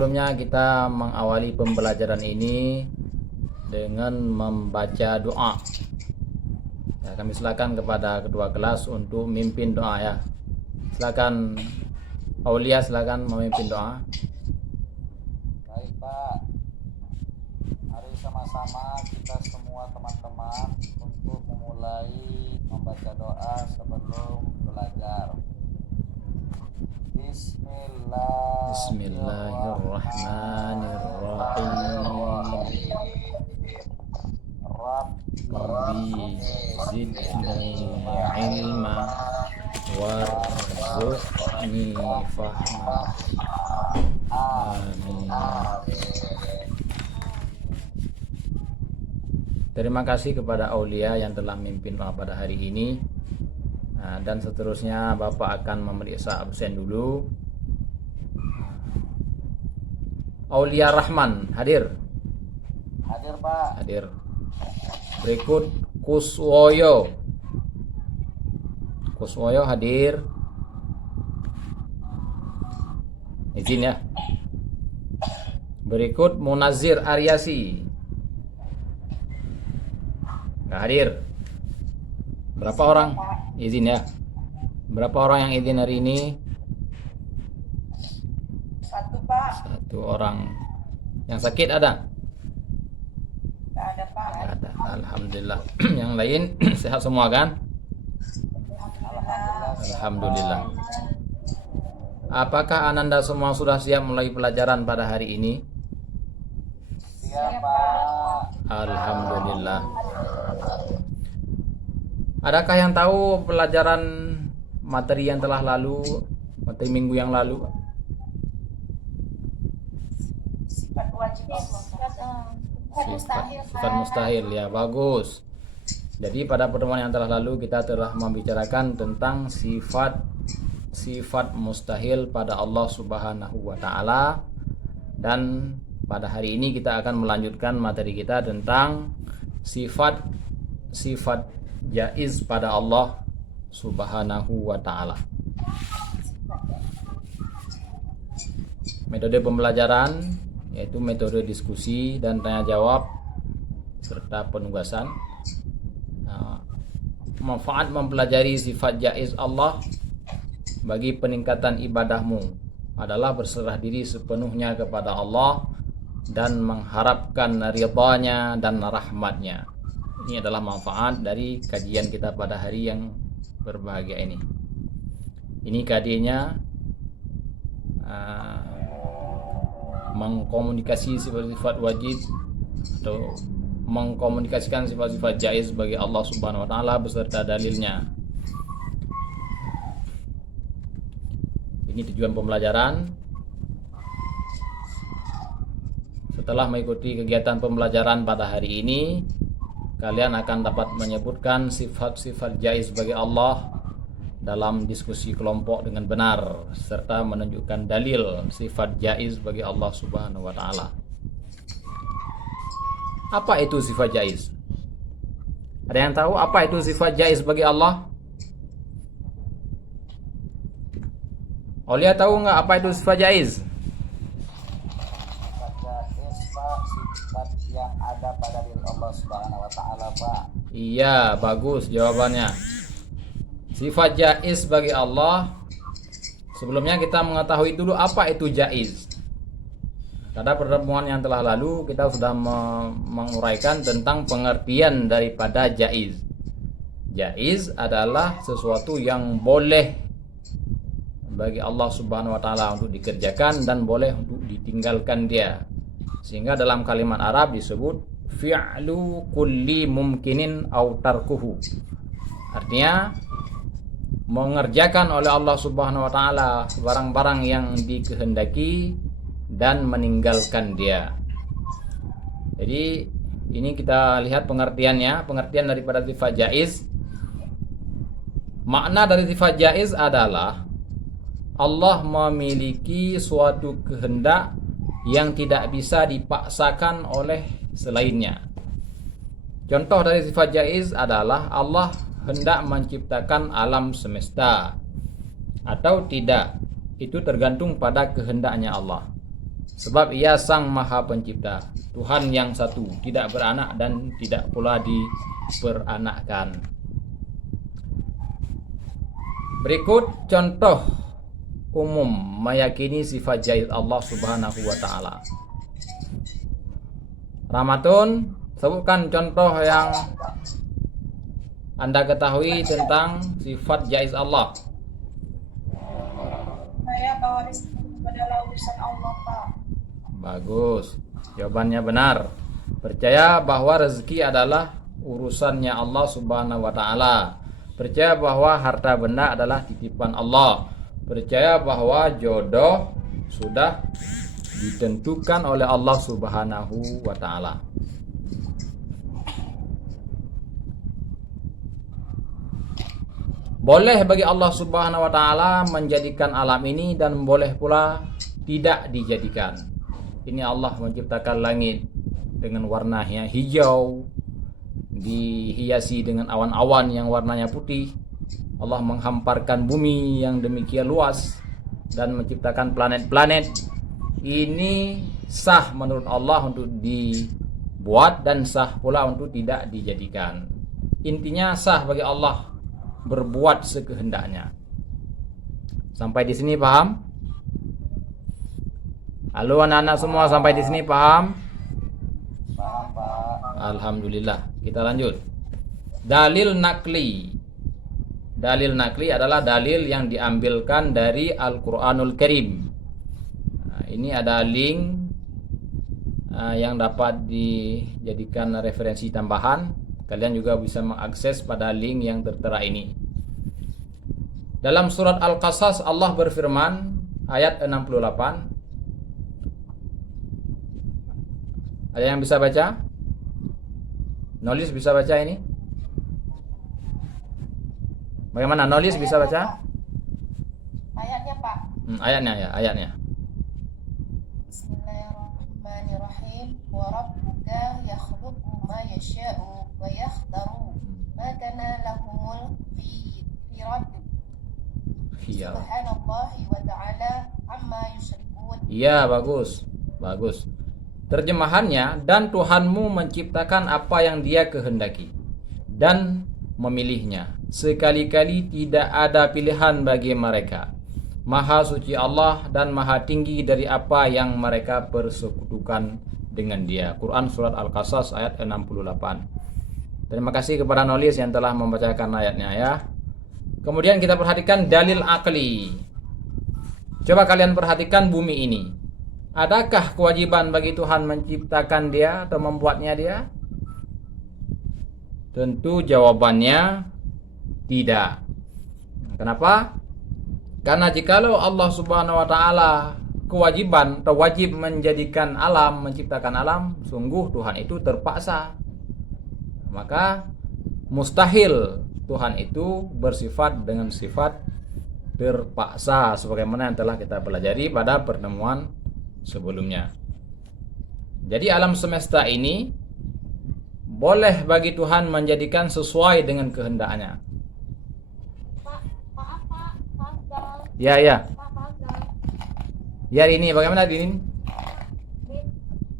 sebelumnya kita mengawali pembelajaran ini dengan membaca doa. Ya, kami silakan kepada ketua kelas untuk memimpin doa ya. Silakan Aulia, silakan memimpin doa. Baik Pak, mari sama-sama kita semua teman-teman untuk memulai membaca doa sebelum belajar. Bismillahirrahmanirrahim. Rabbi zidni ilma warzuqni fahma. Amin. Terima kasih kepada Aulia yang telah memimpin doa pada hari ini. Dan seterusnya Bapak akan memeriksa absen dulu. Aulia Rahman hadir? Hadir Pak. Hadir. Berikut Kuswoyo. Kuswoyo hadir? Izin ya. Berikut Munazir Aryasi. Nggak hadir. Berapa orang? Izin ya. Berapa orang yang izin hari ini? Satu Pak. Satu orang. Yang sakit ada? Tidak ada Pak. Ada. Alhamdulillah. Yang lain sehat semua kan? Alhamdulillah. Apakah Ananda semua sudah siap mulai pelajaran pada hari ini? Siap Pak. Alhamdulillah. Adakah yang tahu pelajaran materi yang telah lalu, materi minggu yang lalu? Sifat wajib Sifat mustahil ya, bagus. Jadi pada pertemuan yang telah lalu kita telah membicarakan tentang sifat mustahil pada Allah Subhanahu wa taala, dan pada hari ini kita akan melanjutkan materi kita tentang sifat jaiz pada Allah Subhanahu wa taala. Metode pembelajaran yaitu metode diskusi dan tanya jawab serta penugasan. Manfaat mempelajari sifat jaiz Allah bagi peningkatan ibadahmu adalah berserah diri sepenuhnya kepada Allah dan mengharapkan ridha-Nya dan rahmat-Nya. Ini adalah manfaat dari kajian kita pada hari yang berbahagia ini. Ini kajiannya mengkomunikasi sifat-sifat wajib atau mengkomunikasikan sifat-sifat jaiz bagi Allah Subhanahu wa taala beserta dalilnya. Ini tujuan pembelajaran. Setelah mengikuti kegiatan pembelajaran pada hari ini, kalian akan dapat menyebutkan sifat-sifat jaiz bagi Allah dalam diskusi kelompok dengan benar serta menunjukkan dalil sifat jaiz bagi Allah Subhanahu wa taala. Apa itu sifat jaiz? Ada yang tahu apa itu sifat jaiz bagi Allah? Aulia tahu nggak apa itu sifat jaiz? Sifat jaiz Pak, sifat yang ada pada diri Allah Subhanahu wa taala Pak. Iya, bagus jawabannya. Sifat jaiz bagi Allah. Sebelumnya kita mengetahui dulu apa itu jaiz. Pada pertemuan yang telah lalu kita sudah menguraikan tentang pengertian daripada jaiz. Jaiz adalah sesuatu yang boleh bagi Allah Subhanahu wa taala untuk dikerjakan dan boleh untuk ditinggalkan dia. Sehingga dalam kalimat Arab disebut fi'lu kulli mumkinin aw tarkuhu. Artinya mengerjakan oleh Allah Subhanahu wa taala barang-barang yang dikehendaki dan meninggalkan dia. Jadi ini kita lihat pengertiannya, pengertian daripada sifat jaiz. Makna dari sifat jaiz adalah Allah memiliki suatu kehendak yang tidak bisa dipaksakan oleh selainnya. Contoh dari sifat jaiz adalah Allah hendak menciptakan alam semesta atau tidak. Itu tergantung pada kehendaknya Allah. Sebab ia Sang Maha Pencipta, Tuhan yang satu, tidak beranak dan tidak pula diperanakkan. Berikut contoh umum meyakini sifat jaiz Allah Subhanahu wa taala. Ramatun, sebutkan contoh yang Anda ketahui tentang sifat jaiz Allah. Saya bahwa rezeki adalah urusan Allah, Pak. Bagus, jawabannya benar. Percaya bahwa rezeki adalah urusannya Allah Subhanahu wa taala. Percaya bahwa harta benda adalah titipan Allah. Percaya bahwa jodoh sudah ditentukan oleh Allah Subhanahu wa taala. Boleh bagi Allah Subhanahu wa taala menjadikan alam ini dan boleh pula tidak dijadikan. Ini Allah menciptakan langit dengan warnanya hijau, dihiasi dengan awan-awan yang warnanya putih. Allah menghamparkan bumi yang demikian luas dan menciptakan planet-planet. Ini sah menurut Allah untuk dibuat dan sah pula untuk tidak dijadikan. Intinya sah bagi Allah berbuat sekehendaknya. Sampai di sini paham? Halo anak-anak semua, sampai di sini paham? Paham, Pak. Alhamdulillah. Kita lanjut. Dalil nakli. Dalil nakli adalah dalil yang diambilkan dari Al-Quranul Karim. Nah, ini ada link yang dapat dijadikan referensi tambahan. Kalian juga bisa mengakses pada link yang tertera ini. Dalam surat Al-Qasas Allah berfirman ayat 68. Ada yang bisa baca? Nulis bisa baca ini? Bagaimana nulis bisa baca? Ayatnya, Pak. Ayatnya ya, ayatnya. Bismillahirrahmanirrahim. Wa rabbuka yakhluqu ma yasha'u wa yakhtaru ma kana lahumul khiyaratu. Iya. Subhanallahi wa ta'ala amma yusyrikun. Iya, bagus. Bagus. Terjemahannya, dan Tuhanmu menciptakan apa yang Dia kehendaki dan memilihnya. Sekali-kali tidak ada pilihan bagi mereka. Maha suci Allah dan maha tinggi dari apa yang mereka persekutukan dengan Dia. Quran surat Al-Qasas ayat 68. Terima kasih kepada nulis yang telah membacakan ayatnya ya. Kemudian kita perhatikan dalil akli. Coba kalian perhatikan bumi ini. Adakah kewajiban bagi Tuhan menciptakan dia atau membuatnya dia? Tentu jawabannya tidak. Kenapa? Karena jikalau Allah Subhanahu wa taala kewajiban atau wajib menjadikan alam, menciptakan alam, sungguh Tuhan itu terpaksa. Maka mustahil Tuhan itu bersifat dengan sifat terpaksa sebagaimana yang telah kita pelajari pada pertemuan sebelumnya. Jadi alam semesta ini boleh bagi Tuhan menjadikan sesuai dengan kehendaknya. Ya. Ya ini bagaimana ini? Di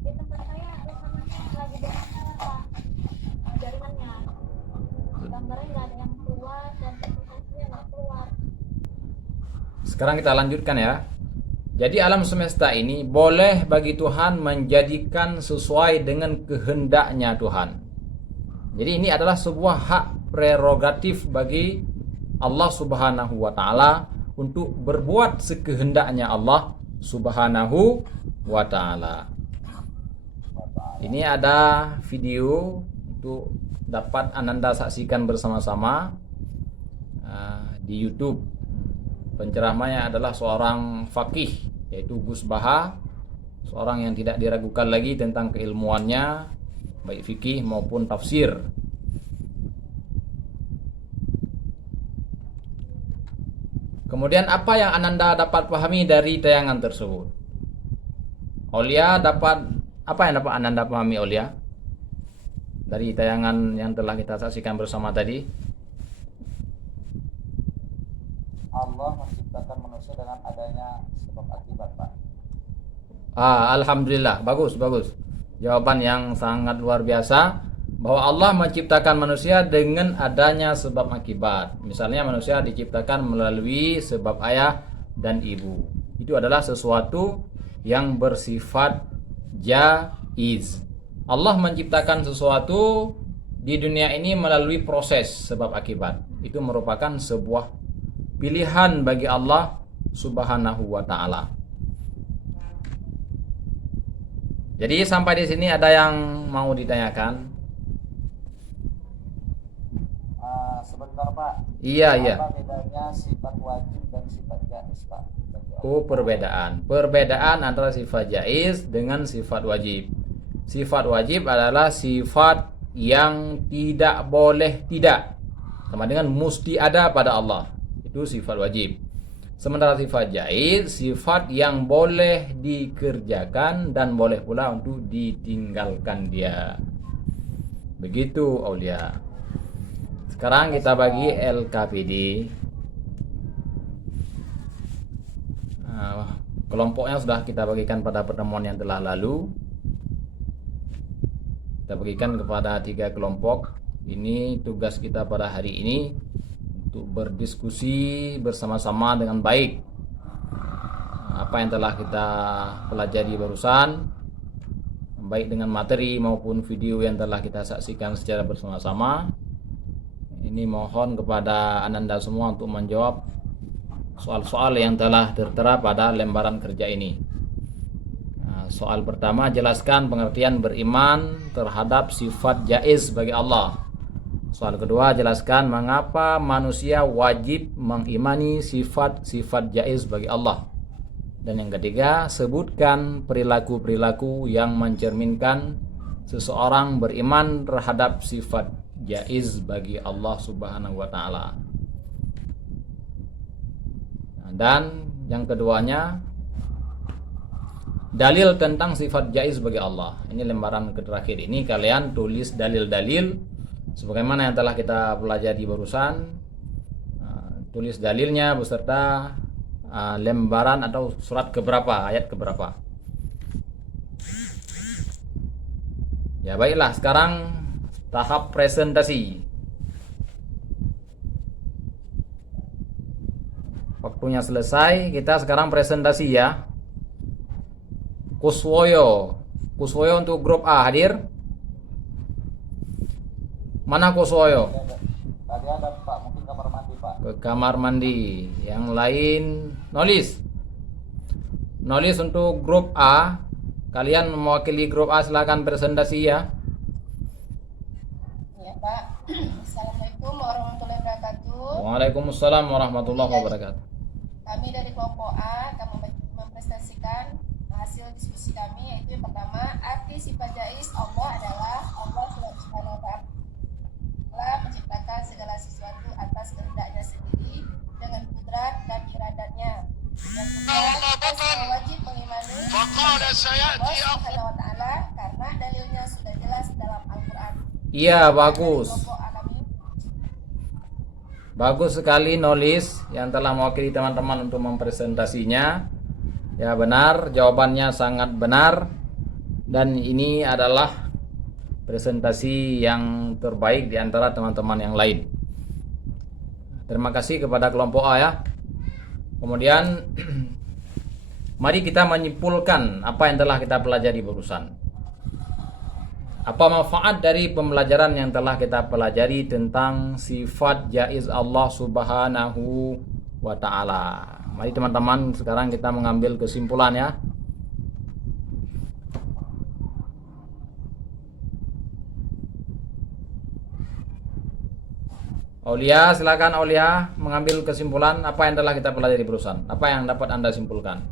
tempat saya rekamannya lagi bermasalah, Pak. Jaringannya. Gambarnya nggak ada yang keluar dan presentasinya nggak keluar. Sekarang kita lanjutkan ya. Jadi alam semesta ini boleh bagi Tuhan menjadikan sesuai dengan kehendaknya Tuhan. Jadi ini adalah sebuah hak prerogatif bagi Allah Subhanahu wa taala untuk berbuat sekehendaknya Allah Subhanahu wa taala. Ini ada video untuk dapat Ananda saksikan bersama-sama di YouTube. Penceramahnya adalah seorang faqih, yaitu Gus Baha, seorang yang tidak diragukan lagi tentang keilmuannya, baik fikih maupun tafsir. Kemudian apa yang Ananda dapat pahami dari tayangan tersebut? Aulia dapat apa yang dapat Ananda pahami, Aulia? Dari tayangan yang telah kita saksikan bersama tadi? Allah menciptakan manusia dengan adanya sebab akibat, Pak. Alhamdulillah, bagus, bagus. Jawaban yang sangat luar biasa, bahwa Allah menciptakan manusia dengan adanya sebab akibat. Misalnya manusia diciptakan melalui sebab ayah dan ibu. Itu adalah sesuatu yang bersifat jaiz. Allah menciptakan sesuatu di dunia ini melalui proses sebab akibat. Itu merupakan sebuah pilihan bagi Allah Subhanahu wa taala. Jadi sampai di sini ada yang mau ditanyakan? Sebentar Pak. Iya, iya. Apa bedanya sifat wajib dan sifat jaiz Pak? Oh, perbedaan antara sifat jaiz dengan sifat wajib. Sifat wajib adalah sifat yang tidak boleh tidak, sama dengan mesti ada pada Allah. Itu sifat wajib. Sementara sifat jaiz, sifat yang boleh dikerjakan dan boleh pula untuk ditinggalkan dia. Begitu Aulia. Sekarang kita bagi LKPD. Kelompoknya sudah kita bagikan pada pertemuan yang telah lalu. Kita bagikan kepada 3 kelompok. Ini tugas kita pada hari ini, untuk berdiskusi bersama-sama dengan baik apa yang telah kita pelajari barusan, baik dengan materi maupun video yang telah kita saksikan secara bersama-sama. Ini mohon kepada Ananda semua untuk menjawab soal-soal yang telah tertera pada lembaran kerja ini. Soal pertama, jelaskan pengertian beriman terhadap sifat jaiz bagi Allah. Soal kedua, jelaskan mengapa manusia wajib mengimani sifat-sifat jaiz bagi Allah. Dan yang ketiga, sebutkan perilaku-perilaku yang mencerminkan seseorang beriman terhadap sifat jaiz bagi Allah Subhanahu wa taala. Dan yang keduanya, dalil tentang sifat jaiz bagi Allah. Ini lembaran terakhir ini kalian tulis dalil-dalil sebagaimana yang telah kita pelajari barusan. Tulis dalilnya beserta lembaran atau surat keberapa, ayat keberapa. Ya baiklah, sekarang tahap presentasi. Waktunya selesai, kita sekarang presentasi ya. Kuswoyo untuk grup A hadir? Mana Kuswoyo? Tadi ada Pak, mungkin kamar mandi Pak. Ke kamar mandi. Yang lain Nolis untuk grup A. Kalian mewakili grup A, silakan presentasi ya. Ya Pak. Assalamualaikum warahmatullahi wabarakatuh. Waalaikumsalam warahmatullahi wabarakatuh. Kami dari kelompok A akan mempresentasikan hasil diskusi kami, yaitu yang pertama, arti sifat jaiz Allah adalah Allah Subhanahu wa taala menciptakan segala sesuatu atas kehendaknya sendiri dengan kudrat dan iradatnya. Yang kedua, kita semua wajib mengimani Allah Subhanahu wa taala karena dalilnya sudah jelas dalam Al-Qur'an. Iya, bagus. Kelompok A kami Bagus sekali Nolis yang telah mewakili teman-teman untuk mempresentasinya. Ya benar, jawabannya sangat benar. Dan ini adalah presentasi yang terbaik di antara teman-teman yang lain. Terima kasih kepada kelompok A ya. Kemudian mari kita menyimpulkan apa yang telah kita pelajari barusan. Apa manfaat dari pembelajaran yang telah kita pelajari tentang sifat jaiz Allah Subhanahu wa taala? Mari teman-teman, sekarang kita mengambil kesimpulan ya. Aulia, silakan Aulia mengambil kesimpulan apa yang telah kita pelajari barusan. Apa yang dapat Anda simpulkan?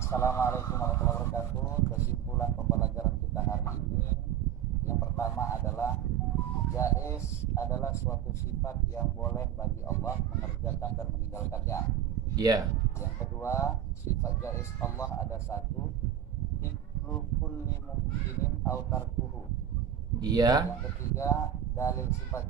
Assalamualaikum warahmatullahi wabarakatuh. Kesimpulan pembelajaran kita hari ini, yang pertama adalah jaiz adalah suatu sifat yang boleh bagi Allah mengerjakan dan meninggalkannya. Iya. Yang kedua, sifat jaiz Allah ada satu, hiflu kulli mumkinin au tarkuhu. Iya. Yang ketiga, dalil sifat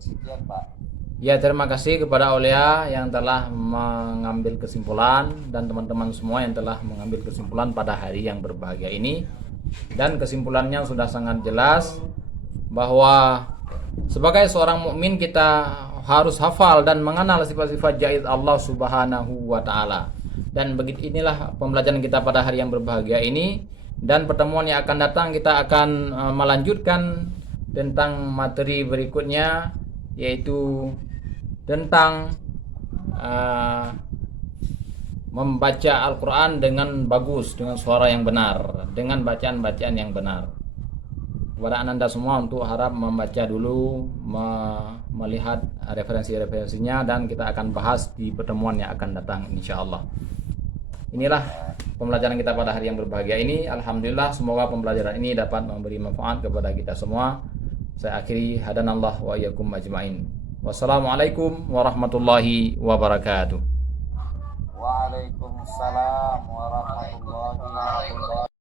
Sekian Pak. Ya, terima kasih kepada Aulia yang telah mengambil kesimpulan dan teman-teman semua yang telah mengambil kesimpulan pada hari yang berbahagia ini. Dan kesimpulannya sudah sangat jelas bahwa sebagai seorang mukmin kita harus hafal dan mengenal sifat-sifat jaiz Allah Subhanahu wa taala. Dan begitu inilah pembelajaran kita pada hari yang berbahagia ini, dan pertemuan yang akan datang kita akan melanjutkan tentang materi berikutnya, yaitu tentang membaca Al-Quran dengan bagus, dengan suara yang benar, dengan bacaan-bacaan yang benar. Kepada Anda semua untuk harap membaca dulu, melihat referensi-referensinya, dan kita akan bahas di pertemuan yang akan datang insyaallah. Inilah pembelajaran kita pada hari yang berbahagia ini. Alhamdulillah, semoga pembelajaran ini dapat memberi manfaat kepada kita semua. Saya akhiri, hadanallah wa iyyakum ajmain. Wassalamualaikum warahmatullahi wabarakatuh. Waalaikumsalam warahmatullahi wabarakatuh.